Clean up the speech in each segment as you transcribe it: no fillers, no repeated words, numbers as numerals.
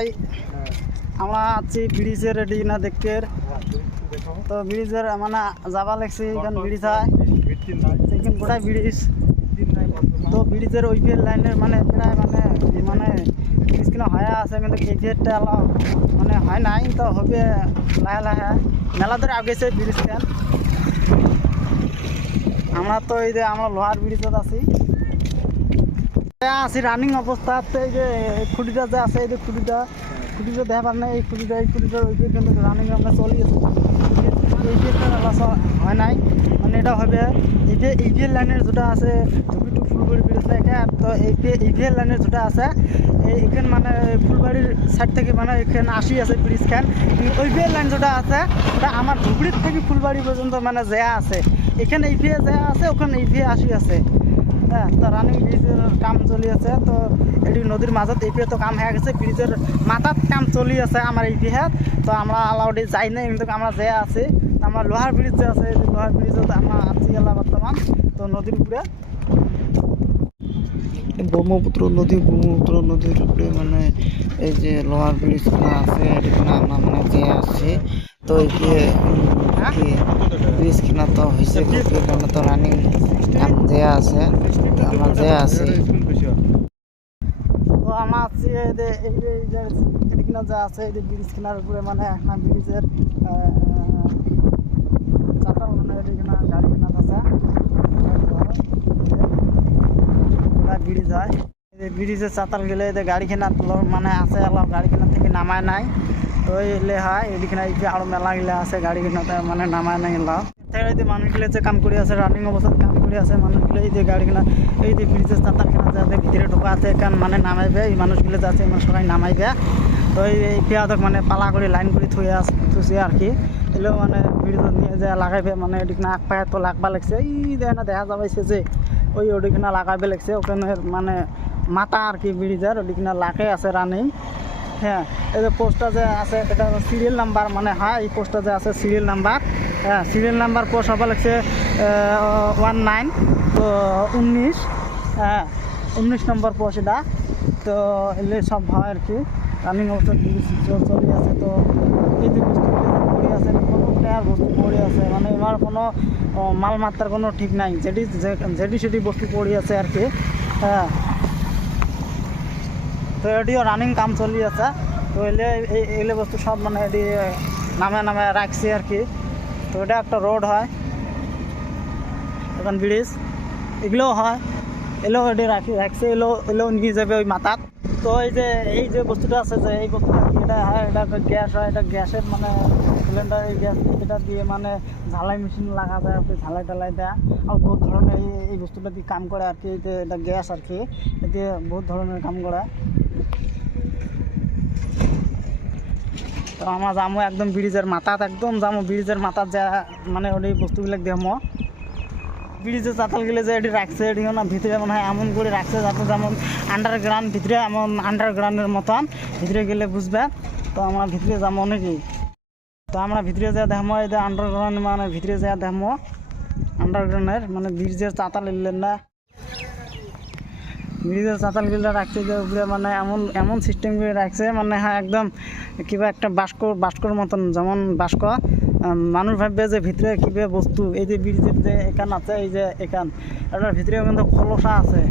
ভাই আমরা আছি ব্রিজের রেডি না দেখতে তো ব্রিজের মানে যাবা লাগছে এখান ব্রিজ হয় এখান গোটাই ব্রিজ তো ব্রিজের ওই লাইনের মানে প্রায় মানে মানে ব্রিজ কিনা হয়ে আছে কিন্তু এই গেটটা মানে হয় নাই তো হবে লাহে লাহে মেলা ধরে আগেছে ব্রিজ খান আমরা তো এই যে আমরা লোহার ব্রিজত আছি রানিং অবস্থাতে এই যে খুঁটিটা যে আছে এই যে খুঁটিটা দেখা পার না এই খুঁটিটার ওই কিন্তু রানিং আমরা চলি আছে এই হয় নাই মানে এটা হবে ইভিএল লাইনের যেটা আছে ধুবি টু ফুলবাড়ি ব্রিজ থেকে তো ইভিএল লাইনের যেটা আছে এইখান মানে ফুলবাড়ির সাইড থেকে মানে এখানে আসি আছে ব্রিজ খান ইভিএল লাইন যেটা আছে ওটা আমার ধুবড়ির থেকে ফুলবাড়ি পর্যন্ত মানে যেয়া আছে এখানে ইভিএ যেয়া আছে ওখানে ইভিএ আসি আছে হ্যাঁ তো রানিং ব্রিজের কাম চলি আছে তো এটি নদীর মাজত এইপিএ তো কাম হয়ে গেছে ব্রিজের মাথাত কাম চলি আছে আমার এইপিএ তো আমরা আলাউডি যাই নাই কিন্তু আমরা যে আছি আমরা লোহার ব্রিজ যে আছে লোহার ব্রিজত আমরা আছি এলা বর্তমান তো নদীর উপরে ব্রহ্মপুত্র নদীর উপরে মানে এই যে লোহার ব্রিজগুলো আছে এখানে আমরা মানে যে আছি তো এই ব্রিজ কিনা তো হয়েছে এখানে তো রানিং কাম যে আছে আমরা যে আছি তো আমরা আছি এই যে কিনা যে আছে এই যে ব্রিজ কিনার উপরে মানে এখন ব্রিজের চাতাল মানে এখানে গাড়ি কিনা আছে ব্রিজ হয় ব্রিজের চাতাল গেলে গাড়ি কেনা মানে আছে অলপ গাড়ি কেনার থেকে নামায় নাই তো এলে হয় এদিকে আরো মেলা গিলা আছে গাড়ি কেনাতে মানে নামায় নাই এলাও মানুষগুলো যে কাম করে আছে রানিং অবস্থায় কাম করে আছে মানুষগুলো এই যে গাড়ি কেনা এই যে ব্রিজের চাতাল কেনা যাতে ভিতরে ঢোকা আছে এখান মানে নামাইবে এই মানুষগুলো যাচ্ছে মানে সবাই নামাইবে তো এই পেয়াদক মানে পালা করে লাইন করে থুছে আর কি এলেও মানে ব্রিজত নিয়ে যে লাগাইবে মানে এদিকে আগ পায়ে তো লাগবা লাগছে এই দেখা যাবাইছে যে ওই ওদিকে লাগাইবে লাগছে ওখানে মানে মাথা আর কি ব্রিজের ওদিকে লাখে আছে রানিং হ্যাঁ এই যে পোস্টটা যে আছে এটা সিরিয়াল নাম্বার মানে হয় এই পোস্টটা যে আছে সিরিয়াল নাম্বার হ্যাঁ সিরিয়াল নাম্বার পোস্ট হবা লাগছে 19 তো 19 হ্যাঁ 19 নম্বর পোস্ট এটা তো এলে সব হয় আর কি রানিং অবস্থা চলি আছে তো এই যে বস্তুগুলো পড়ে আছে কোনো প্লেয়ার বস্তু পড়ে আছে মানে এবার কোনো মালমাত্রার কোনো ঠিক নাই যেটি সেটি বস্তু পড়ে আছে আর কি হ্যাঁ তো এটিও রানিং কাম চলি আছে তো এলে বস্তু সব মানে এটি নামে রাখছি আর কি তো এটা একটা রোড হয় এখন ব্রিজ এগুলোও হয় এলেও এটি রাখছে এলেও নিয়ে যাবে ওই মাথাত তো এই যে বস্তুটা আছে যে এই বস্তুটা এটা হয় এটা গ্যাস হয় এটা গ্যাসের মানে সিলিন্ডার এই গ্যাস এটা দিয়ে মানে ঝালাই মেশিন লাগা যায় আর কি ঝালাই টালাই দেয় আর বহুত ধরনের এই বস্তুটা দিয়ে কাম করে আর কি এটা গ্যাস আর কি এতে বহুত ধরনের কাম করে তো আমরা যাবো একদম ব্রিজের মাথাত একদম যাবো ব্রিজের মাথাত যা মানে ওই বস্তুবিলাক দেখবো ব্রিজের চাতাল গেলে যে এটি রাখছে এটি না ভিতরে মনে হয় এমন করে রাখছে যাতে যেমন আন্ডারগ্রাউন্ড ভিতরে এমন আন্ডারগ্রাউন্ডের মতন ভিতরে গেলে বুঝবে তো আমরা ভিতরে যাবো অনেকেই তো আমরা ভিতরে যা দেখবো এই যে আন্ডারগ্রাউন্ড মানে ভিতরে যা দেখবো আন্ডারগ্রাউন্ডের মানে ব্রিজের চাতাল এলেন না ব্রিজের চাতালগুলো রাখছে যে উপরে মানে এমন সিস্টেম করে রাখছে মানে হ্যাঁ একদম কিবা একটা বাস্কর মতন যেমন বাস্ক মানুষ ভাববে যে ভিতরে কিভাবে বস্তু এই যে ব্রিজের যে এখান আছে এই যে এখান এটার ভিতরে কিন্তু খোলসা আছে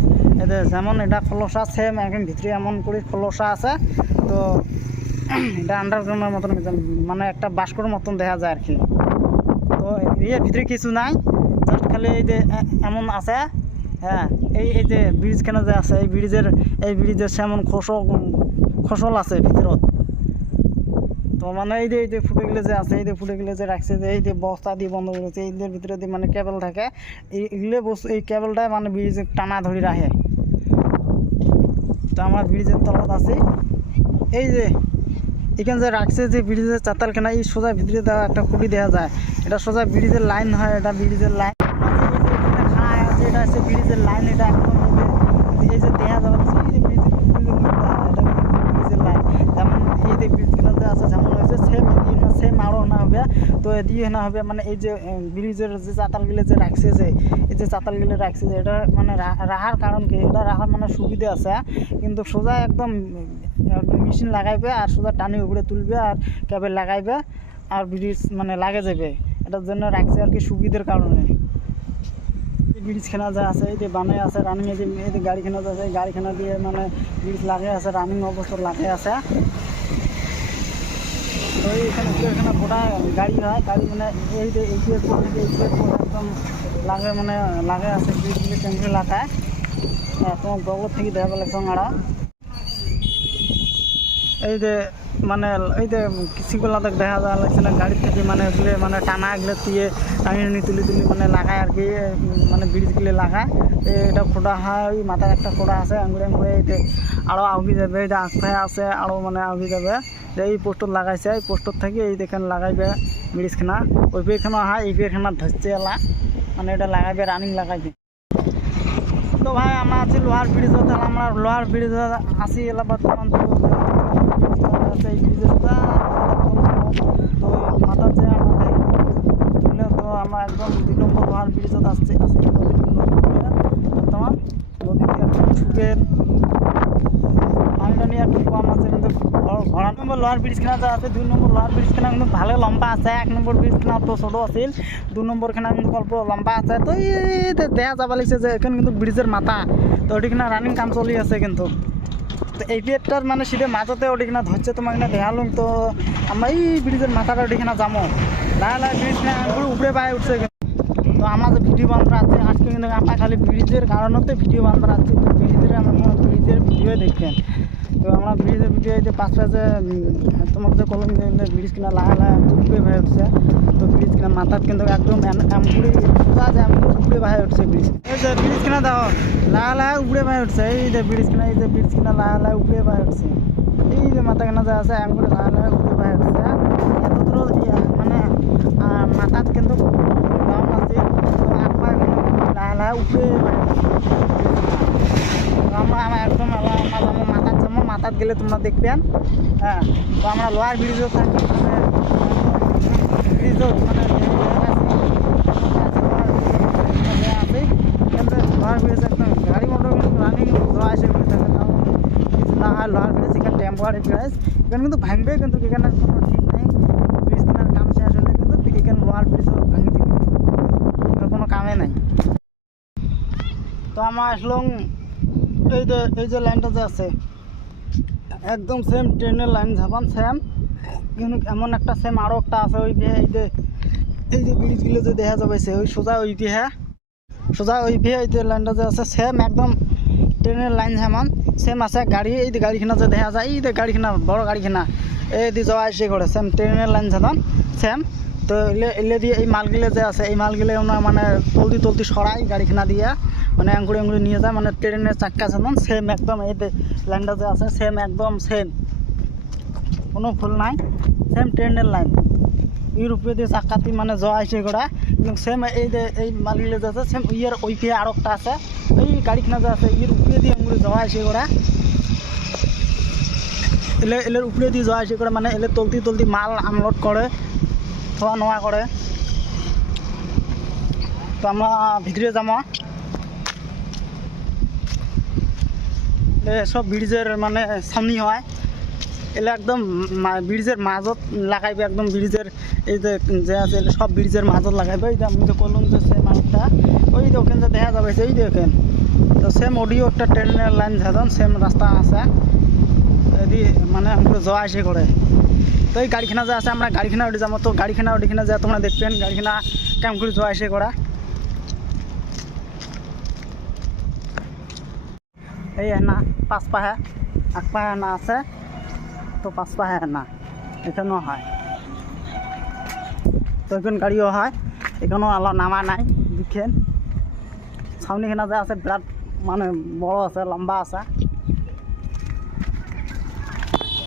এই যে যেমন এটা খোলসা সেম এখন ভিতরে এমন করে খোলসা আছে তো এটা আন্ডারগ্রাউন্ডের মতন মানে একটা বাস্কর মতন দেখা যায় আর কি তো এর ভিতরে কিছু নাই জাস্ট খালি এই যে এমন আছে হ্যাঁ এই যে ব্রিজ কেন যে আছে এই ব্রিজের সেমন খসল আছে ভিতরত তো মানে এই যে ফুটে গেলে যে আছে এই যে ফুটে গেলে যে রাখছে যে এই যে বস্তা দিয়ে বন্ধ করেছে এইদের ভিতরে দিয়ে মানে কেবল থাকে এইগুলো বস্তু এই কেবলটাই মানে ব্রিজে টানা ধরে রাখে তো আমার ব্রিজের তলত আছে এই যে এখানে যে রাখছে যে ব্রিজের চাতাল কেনা এই সোজা ভিতরে দেওয়া একটা খুঁটি দেওয়া যায় এটা সোজা ব্রিজের লাইন হয় এটা ব্রিজের লাইন এটা হচ্ছে ব্রিজের লাইন এটা একদম এই যে দেখা যাবে ব্রিজের লাইন যেমন এই যে ব্রিজ কেনাতে আছে যেমন হয়েছে সেম আরও না হবে তো এদিকে না হবে মানে এই যে ব্রিজের যে চাতালগুলো যে রাখছে যে এই যে চাতালগুলো রাখছে যে এটা মানে রাখার কারণ কি এটা রাখার মানে সুবিধা আছে কিন্তু সোজা একদম মেশিন লাগাইবে আর সোজা টানি উপরে তুলবে আর কেবল লাগাইবে আর ব্রিজ মানে লাগে যাবে। এটার জন্য রাখছে আর কি সুবিধার কারণে। ব্রিজখানা যা আছে এই যে বানাই আছে রানিং, এই যে গাড়িখানা যা আছে গাড়িখানা দিয়ে মানে ব্রিজ লাগে আছে, রানিং অবস্থা লাগে আছে। তো এইখানে গোটা গাড়ি হয়, গাড়ি মানে এই যে এইচএস থেকে একদম লাগে মানে লাগে আছে ব্রিজগুলি ট্যাঙ্কি লাগায়। তোমার বগল থেকে দেখা লাগছে আড়া এই যে মানে এই যে কিছুগুলো দেখা যাওয়া লাগছে না গাড়ি থেকে মানে এগুলো মানে টানা এগুলো দিয়ে টানি তুলি মানে লাগায় আর কি, মানে ব্রিজগুলি লাগায়। এটা খোঁড়া হয়, ওই মাথায় একটা খোঁড়া আছে আঙুরে আঙুরে এই যে আরও আউগি যাবে, এই যে আস্তায় আছে আরও মানে আউগি যাবে। যে এই পোস্টর লাগাইছে, এই পোস্টর থেকে এই দেখেন লাগাইবে ব্রিজখানা, ওই পেখানা হয় এই পেখানা ধরছে এলা মানে এটা লাগাইবে রানিং লাগাইবে। তো ভাই আমরা আছি লোহার ব্রিজ, তাহলে আমরা লোহার ব্রিজ আসি এলা বর্তমান। এই ব্রিজটা তো মাথার যে আমাদের তুলে তো আমরা একদম 2 নম্বর লোহার ব্রিজত আসছি বর্তমান। নদীতে একদম ছুটেন পানিটা নিয়ে একটু কম আছে, কিন্তু ঘোড়া নম্বর লোহার ব্রিজখানা যা আছে 2 নম্বর লোহার ব্রিজখানা কিন্তু ভালো লম্বা আছে। 1 নম্বর ব্রিজখানা তো ছোটো আছিল, 2 নম্বরখানা কিন্তু অল্প লম্বা আছে। তো এই দেখা যাবা লাগছে যে এখানে কিন্তু ব্রিজের মাথা তো ওইখানে রানিং কাম চলি আছে কিন্তু। তো এই পেটটার মানে সিধে মাথাতে ওইখানে ধরছে তোমাকে না দেখালুম। তো আমরা এই ব্রিজের মাথাটা ওইখানে যাবো লাহে ব্রিজখানা উপরে পায়ে উঠছে। তো আমরা যে ভিডিও বান্ধা আছে আজকে কিন্তু আমরা খালি ব্রিজের কারণতে ভিডিও বান্ধা আছে, ব্রিজের আমরা ব্রিজের ভিডিও দেখবেন। তো আমরা ব্রিজের ভিডিও এই যে পাশে যে তোমাকে যে কলম ব্রিজ কিনা লাহে উপরে ভাই উঠছে। তো ব্রিজ কিনা মাথার কিন্তু একদম এমপুরি সোজা যে উপরে ভাই উঠছে ব্রিজ। এই যে ব্রিজ কিনা দেখো লাহে উপরে ভাই উঠছে, এই যে ব্রিজ কিনা, এই যে ব্রিজ কিনা লাহে উপরে ভাই উঠছে। এই যে মাথা কিনা যা আছে এমপুরি লাহে উপরে ভাই উঠছে। এত মানে মাথাত কিন্তু দাম আছে, লাহে উপরে আমরা একদম মাথার যাবো, মাথার গেলে তোমরা দেখবেন। হ্যাঁ, তো আমরা লোহার ব্রিজও থাকি ব্রিজও মানে আছে লোহার ব্রিজ একদম গাড়ি মোটর কিন্তু রানিং লোহা এসে করে থাকে। কিছু না হয় লোহার ব্রিজ এখানে টেম্পোরারি ব্রিজ, এখানে কিন্তু ভাঙবে কিন্তু এখানে কোনো ঠিক নেই। ব্রিজ কেনার কাম শেষ হলে কিন্তু এখানে লোহার ব্রিজও ভাঙি দিবে, কোনো কামে নাই। তো আমার আসলাম এই যে লাইনটা যে আছে একদম সেম ট্রেনের লাইন যাবান সেম, কিন্তু এমন একটা সেম আরও একটা আছে ওই বিয়ে এই যে ব্রিজগুলো যে দেখা যাবে ওই সোজা ওই বিয়ে এই যে লাইনটা যে আছে সেম একদম ট্রেনের লাইন যেমন সেম আছে। গাড়ি এই যে গাড়িখানা যে দেখা যায়, এই যে গাড়িখানা বড় গাড়িখানা এই দিয়ে যাওয়া এসে করে সেম ট্রেনের লাইন যেমন সেম। তো এলে দিয়ে এই মালগুলো যে আছে এই মালগুলো মানে তলতি সরাই গাড়িখানা দিয়ে মানে আঙ্গুড়ি নিয়ে যায়, মানে ট্রেনের চাক্কা যেমন সেম একদম এই লাইনটা যে আছে সেম একদম সেম, কোনো ভুল নাই, সেম ট্রেনের লাইন। এর উপরে দিয়ে চাক্কাতি মানে যাওয়া এসে করা কিন্তু সেম এই যে এই মালগুলো যে আছে সেম ইয়ের ওই ফিয়ে আরও একটা আছে এই গাড়িখানা যে আছে এর উপরে দিয়ে আঙ্গুড়ি যাওয়া এসে করা এলের উপরে দিয়ে যাওয়া এসে করে, মানে এলে তলতি মাল আনলোড করে থোয়া নোয়া করে। তো আমরা ভিতরে যাবো, সব ব্রিজের মানে সামনি হয় এলে একদম ব্রিজের মাজত লাগাইবে, একদম ব্রিজের এই যে আছে সব ব্রিজের মাজত লাগাইবে। এই যে আমি তো করলাম যে সেম মানুষটা ওই যে ওখানে যে দেখা যাবে এই দেখেন। তো সেম অডিও একটা ট্রেনের লাইন যেন সেম রাস্তা আছে এদি মানে আমরা যাওয়া আসে করে। তো এই গাড়িখানা যে আছে আমরা গাড়িখানা উঠে যাবো, তো গাড়িখানা ওইখানে যা তোমরা দেখবেন গাড়িখানা কেমন করে যাওয়া আসে করা। এই না 5 পাহে 8 পাহে না আছে, তো 5 পাহে না এখানেও হয়। তো এখন গাড়িও হয়, এখানেও আলো নামা নাই দেখেন। ছাউনিখানা যে আছে বিরাট মানে বড় আছে লম্বা আছে।